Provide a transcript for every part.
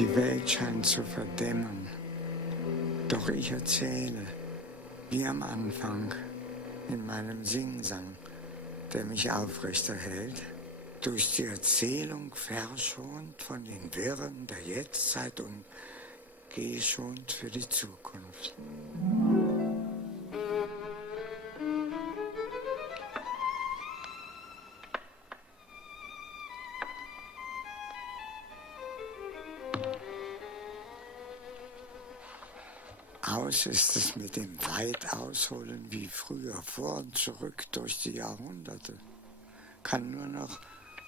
Die Welt scheint zu verdämmern. Doch ich erzähle, wie am Anfang, in meinem Singsang, der mich aufrechterhält, durch die Erzählung verschont von den Wirren der Jetztzeit und geschont für die Zukunft. Aus ist es mit dem weit ausholen wie früher, vor und zurück durch die Jahrhunderte. Kann nur noch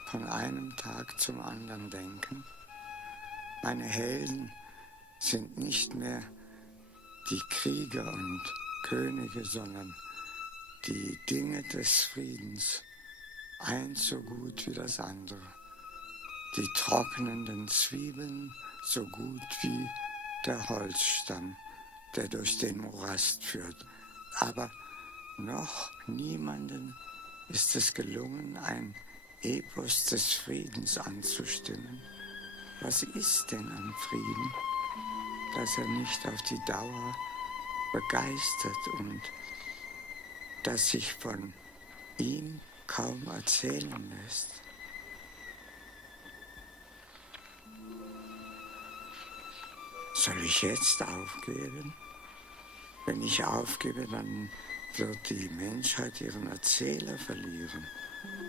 von einem Tag zum anderen denken. Meine Helden sind nicht mehr die Krieger und Könige, sondern die Dinge des Friedens, eins so gut wie das andere. Die trocknenden Zwiebeln so gut wie der Holzstamm, der durch den Morast führt. Aber noch niemandem ist es gelungen, ein Epos des Friedens anzustimmen. Was ist denn an Frieden, dass er nicht auf die Dauer begeistert und dass sich von ihm kaum erzählen lässt? Soll ich jetzt aufgeben? Wenn ich aufgebe, dann wird die Menschheit ihren Erzähler verlieren.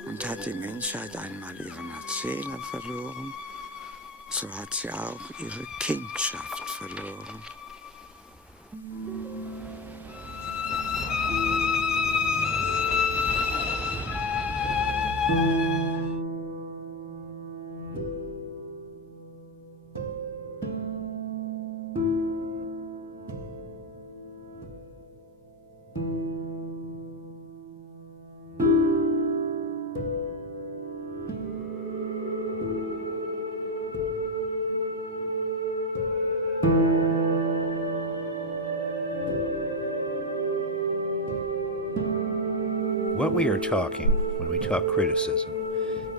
Und hat die Menschheit einmal ihren Erzähler verloren, so hat sie auch ihre Kindschaft verloren. What we are talking when we talk criticism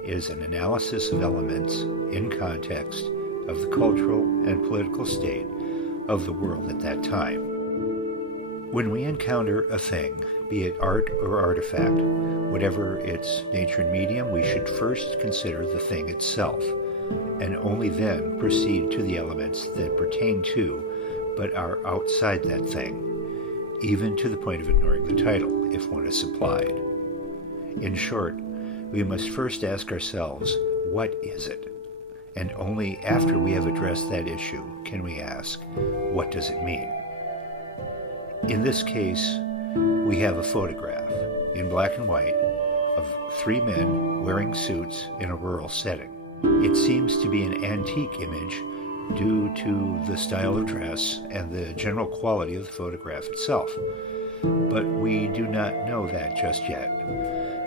is an analysis of elements in context of the cultural and political state of the world at that time. When we encounter a thing, be it art or artifact, whatever its nature and medium, we should first consider the thing itself, and only then proceed to the elements that pertain to but are outside that thing, even to the point of ignoring the title, if one is supplied. In short, we must first ask ourselves, what is it? And only after we have addressed that issue can we ask, what does it mean? In this case, we have a photograph in black and white of 3 men wearing suits in a rural setting. It seems to be an antique image due to the style of dress and the general quality of the photograph itself. But we do not know that just yet.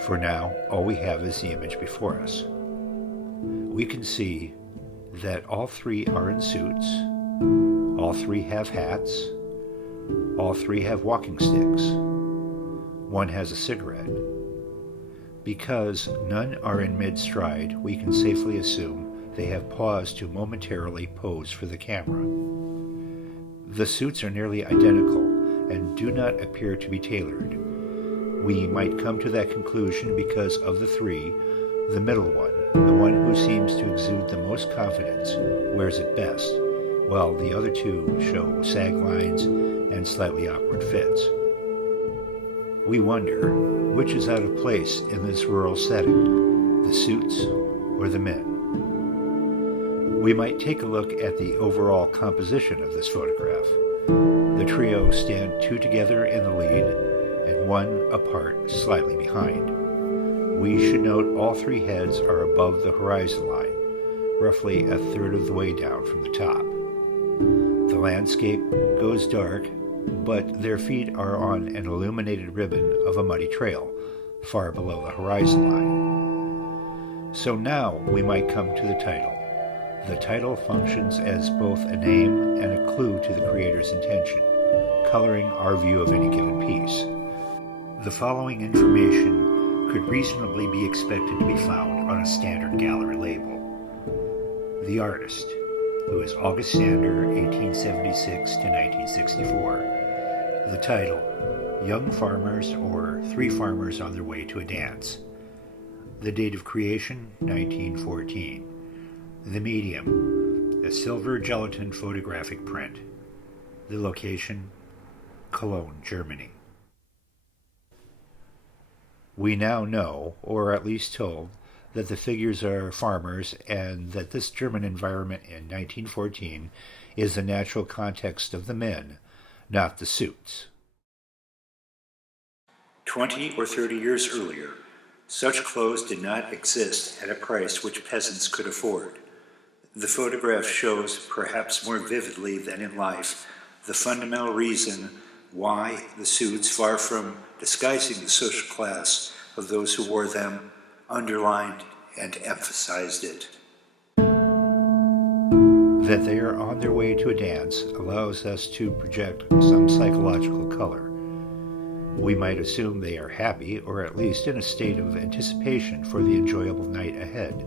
For now, all we have is the image before us. We can see that all 3 are in suits, all 3 have hats, all 3 have walking sticks, one has a cigarette. Because none are in mid-stride, we can safely assume they have paused to momentarily pose for the camera. The suits are nearly identical and do not appear to be tailored. We might come to that conclusion because of the 3, the middle one, the one who seems to exude the most confidence, wears it best, while the other 2 show sag lines and slightly awkward fits. We wonder which is out of place in this rural setting, the suits or the men. We might take a look at the overall composition of this photograph. The trio stand 2 together in the lead, and 1 apart slightly behind. We should note all 3 heads are above the horizon line, roughly a third of the way down from the top. The landscape goes dark, but their feet are on an illuminated ribbon of a muddy trail, far below the horizon line. So now we might come to the title. The title functions as both a name and a clue to the creator's intention, coloring our view of any given piece. The following information could reasonably be expected to be found on a standard gallery label. The artist, who is August Sander, 1876 to 1964. The title, Young Farmers or Three Farmers on Their Way to a Dance. The date of creation, 1914. The medium, a silver gelatin photographic print. The location, Cologne, Germany. We now know, or at least told, that the figures are farmers and that this German environment in 1914 is the natural context of the men, not the suits. 20 or 30 years earlier, such clothes did not exist at a price which peasants could afford. The photograph shows, perhaps more vividly than in life, the fundamental reason why the suits, far from disguising the social class of those who wore them, underlined and emphasized it. That they are on their way to a dance allows us to project some psychological color. We might assume they are happy, or at least in a state of anticipation for the enjoyable night ahead.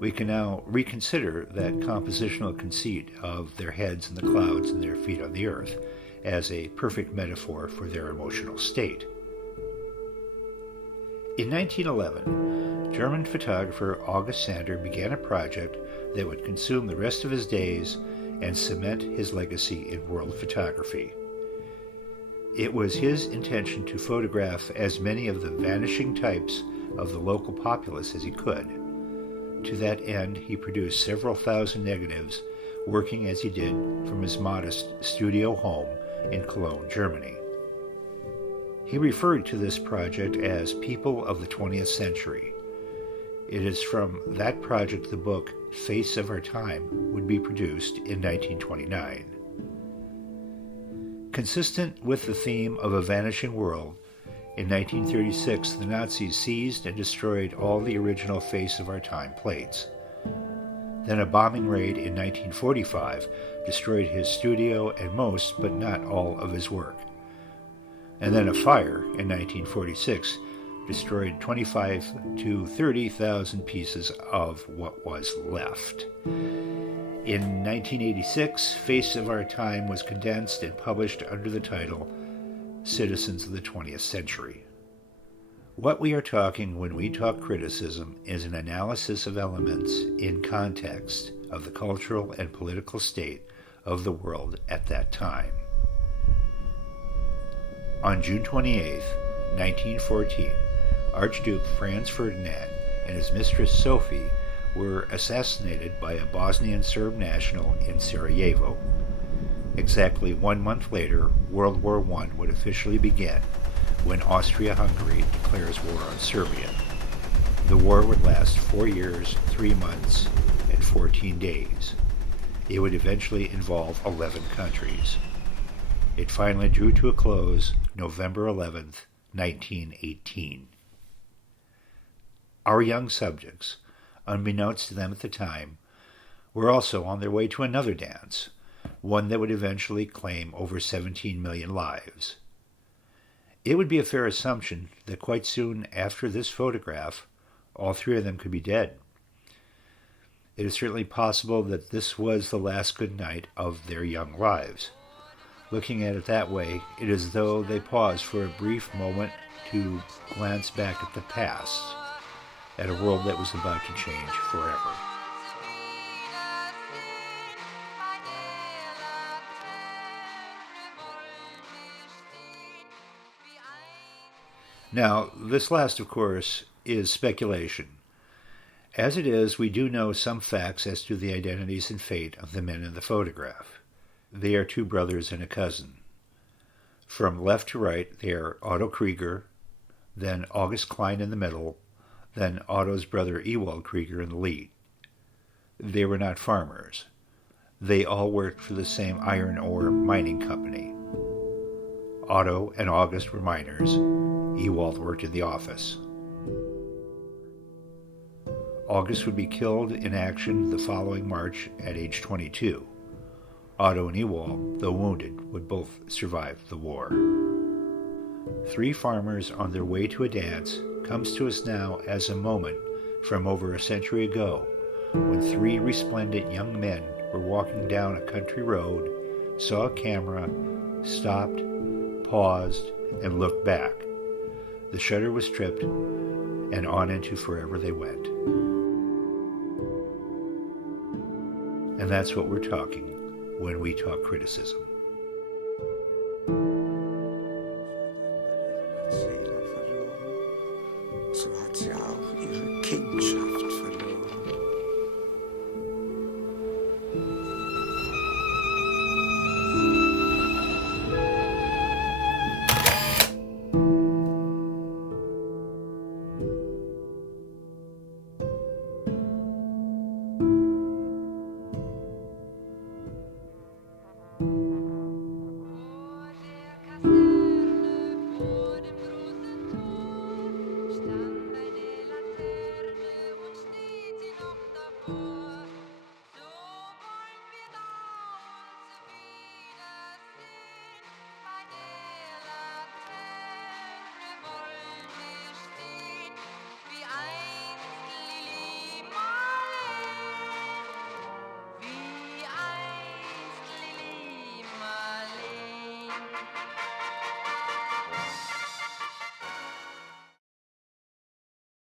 We can now reconsider that compositional conceit of their heads in the clouds and their feet on the earth as a perfect metaphor for their emotional state. In 1911, German photographer August Sander began a project that would consume the rest of his days and cement his legacy in world photography. It was his intention to photograph as many of the vanishing types of the local populace as he could. To that end, he produced several thousand negatives, working as he did from his modest studio home in Cologne, Germany. He referred to this project as People of the 20th Century. It is from that project the book Face of Our Time would be produced in 1929. Consistent with the theme of a vanishing world, in 1936 the Nazis seized and destroyed all the original Face of Our Time plates. Then a bombing raid in 1945 destroyed his studio and most, but not all, of his work. And then a fire in 1946 destroyed 25,000 to 30,000 pieces of what was left. In 1986, Face of Our Time was condensed and published under the title Citizens of the 20th Century. What we are talking when we talk criticism is an analysis of elements in context of the cultural and political state of the world at that time. On June 28, 1914, Archduke Franz Ferdinand and his mistress Sophie were assassinated by a Bosnian Serb national in Sarajevo. Exactly 1 month later, World War I would officially begin when Austria-Hungary declares war on Serbia. The war would last 4 years, 3 months, and 14 days. It would eventually involve 11 countries. It finally drew to a close November 11th, 1918. Our young subjects, unbeknownst to them at the time, were also on their way to another dance, one that would eventually claim over 17 million lives. It would be a fair assumption that quite soon after this photograph, all three of them could be dead. It is certainly possible that this was the last good night of their young lives. Looking at it that way, it is as though they paused for a brief moment to glance back at the past, at a world that was about to change forever. Now, this last, of course, is speculation. As it is, we do know some facts as to the identities and fate of the men in the photograph. They are two brothers and a cousin. From left to right, they are Otto Krieger, then August Klein in the middle, then Otto's brother Ewald Krieger in the lead. They were not farmers. They all worked for the same iron ore mining company. Otto and August were miners. Ewald worked in the office. August would be killed in action the following March at age 22. Otto and Ewald, though wounded, would both survive the war. Three farmers on their way to a dance comes to us now as a moment from over a century ago when three resplendent young men were walking down a country road, saw a camera, stopped, paused, and looked back. The shutter was stripped, and on into forever they went. And that's what we're talking when we talk criticism.